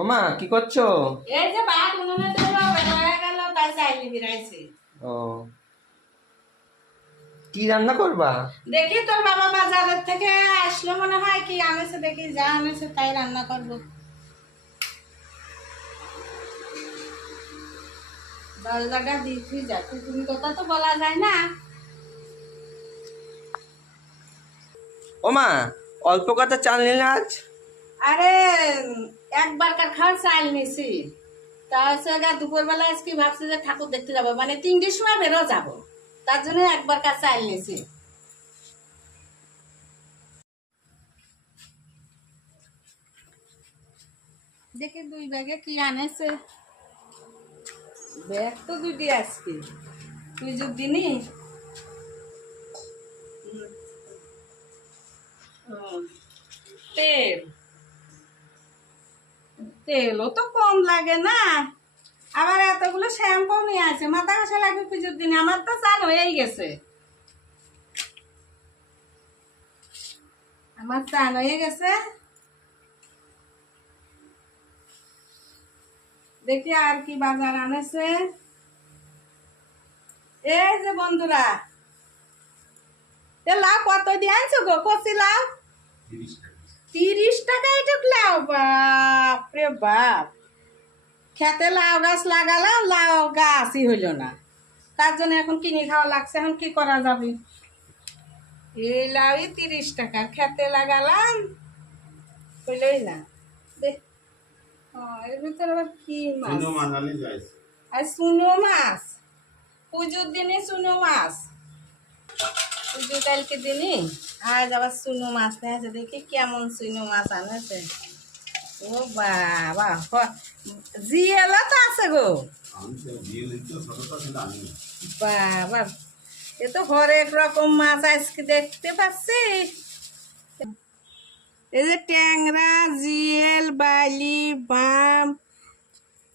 ওমা কি করছো? এই যে ভাত উনুনে দেবো, বেলা হয়ে গেল, তাই চাইলে বিরাইছি। ও, কি রান্না করবা? দেখি তোর বাবা বাজারের থেকে আসলো মনে হয়, কি আনেছে দেখি, যা আনেছে তাই রান্না করবো। দরজাটা দিচ্ছি যা, তুমি কথা তো বলা যায় না। ওমা, অল্প কথা চাল নিলে আজ? আরে একবারকার খাওয়ার চাল নিছি, তা হচ্ছে দুপুরবেলা আজকে ভাবছি যে ঠাকুর দেখতে যাবো, মানে 3টের সময় বেরো যাবো, তার জন্য একবারকার চাল নিছি। দেখি 2 ব্যাগে কি আনেছে। ব্যাগ তো 2টি আজকে, তুই যদি নি। তেল, তেলও তো কম লাগে না, আবার এতগুলো শ্যাম্পু নিয়ে আছে, মাথা ঘষা লাগবে পুজোর দিনে, আমার তো চাল হয়েই গেছে, আমার চাল হয়ে গেছে। দেখি আর কি বাজার আনেছে। এই যে বন্ধুরা, লাউ কত দিয়ে আনছো গো? কচি লাউ 30 টাকা এটুক লাউ, বাপ রে বাপ। খেতে লাউ গাছ লাগালাম, লাউ গাছই হইল না, তার জন্য এখন কিনে খাওয়া লাগছে। এখন কি করা যাবে? এই লাউ 30 টাকা, খেতে লাগালাম, হইলই না। দেখ, এর ভিতরে আবার কি মাছ? আর চুনো মাছ, পুজোর দিনে চুনো মাছ, পুজো কালকে দিনে আজ আবার চুনো মাছ নিয়ে আছে। দেখি কেমন চুনো মাছ আনেছে। ও বাবা, জিয়েলা তো আছে গো বাবা, এ তো হরেক রকম মাছ আজকে দেখতে পাচ্ছি। এই যে ট্যাংরা, জিয়েল, বাইলি, বাম,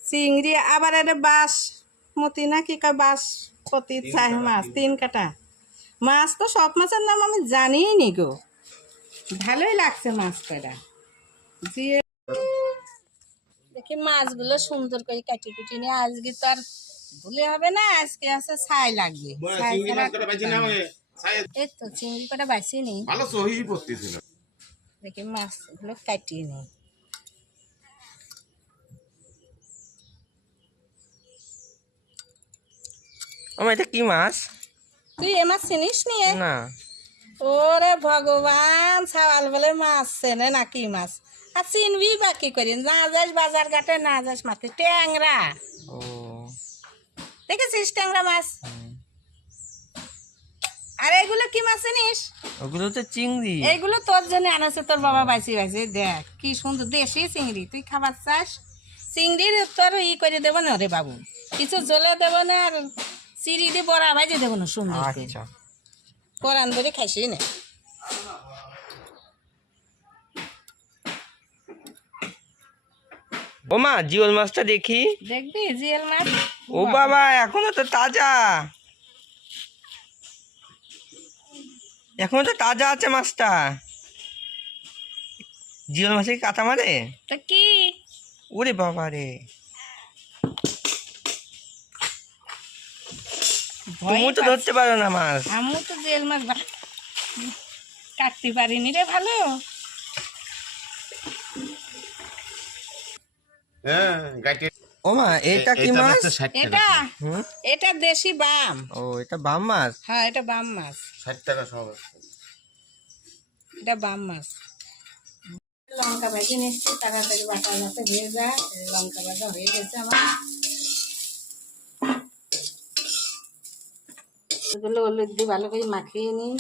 চিংড়ি, আবার এটা বাসমতি না কি কয়, বাসমতি চাই মাছ, 3 কাটা মাছ। তো সব মাছের নাম আমি জানিই নি গো, ভালোই লাগছে মাছ কয়টা। জিয়ে দেখি মাছগুলো সুন্দর করে কাটি কুটি নিয়ে, আজকে তো আর ভুলে হবে না, আজকে আছে ছাই লাগবে। এই তো চিংড়ি কটা বাইছি নি, দেখি মাছগুলো কাটিয়ে নি। ওমা, এটা কি মাছ? তুই এ মাছ চিনিস নিয়ে? না। ওরে ভগবান, ছাওয়াল বলে মাছ চেনে না কি মাছ? আর চিনবি বা কি করি, না যাস বাজার ঘাটে, না যাস মাঠে। ট্যাংরা, ও, দেখেছিস ট্যাংরা মাছ? আর এগুলো কি মাছ চিনিস? ওগুলো তো চিংড়ি। এইগুলো তোর জন্য আনাছে, তোর বাবা বাইসি বাইসি। দেখ কি সুন্দর দেশি চিংড়ি, তুই খাবার চাস? চিংড়ির তোর করে দেবো না রে বাবু, কিছু জলে দেবো না, আর চিড়ি দিয়ে বড়া ভাজে দেবো না সুন্দর করে, আচ্ছা। কোরআন ধরে খাইছি না। ওমা, জিওল মাছটা দেখি। দেখবি জিয়েল মাছ? ও বাবা, এখনো তো তাজা, এখনো তো তাজা আছে মাছটা। জিওল মাছে কি কাঁটা মারে? তা কি? ওরে বাবা রে, তুমি তো ধরতে পারো না মাছ। আমি তো জিয়েল মাছ কাটতে পারিনি রে ভালো। ওমা, এটা কি মাছ? এটা, হুম, এটা দেশি বাম। ও, এটা বাম মাছ। হ্যাঁ, এটা বাম মাছ, 60 টাকা সব। এটা বাম মাছ। লঙ্কা ভেজে নিচ্ছি, তাড়াতাড়ি বাটা যাতে হয়ে যায়। লঙ্কা ভাজা হয়ে গেছে আমার। এগুলো হলুদ দিয়ে ভালো করে মাখিয়ে নিই,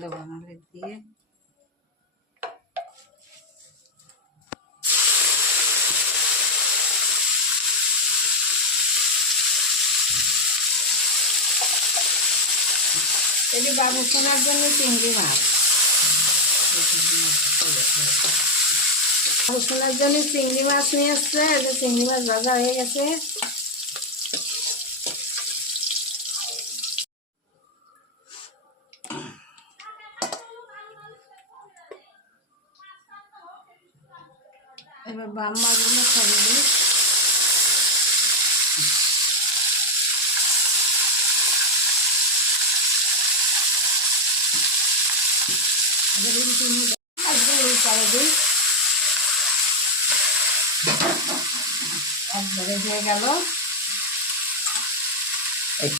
লবণ হলুদ দিয়ে। এটি বাবু শোনার জন্য চিংড়ি মাছ, বাবু শোনার জন্য চিংড়ি মাছ নিয়ে এসছে। এই যে চিংড়ি মাছ ভাজা হয়ে গেছে। এবার বাম মাছগুলো খাবে দিই। একবারে হয়ে গেল।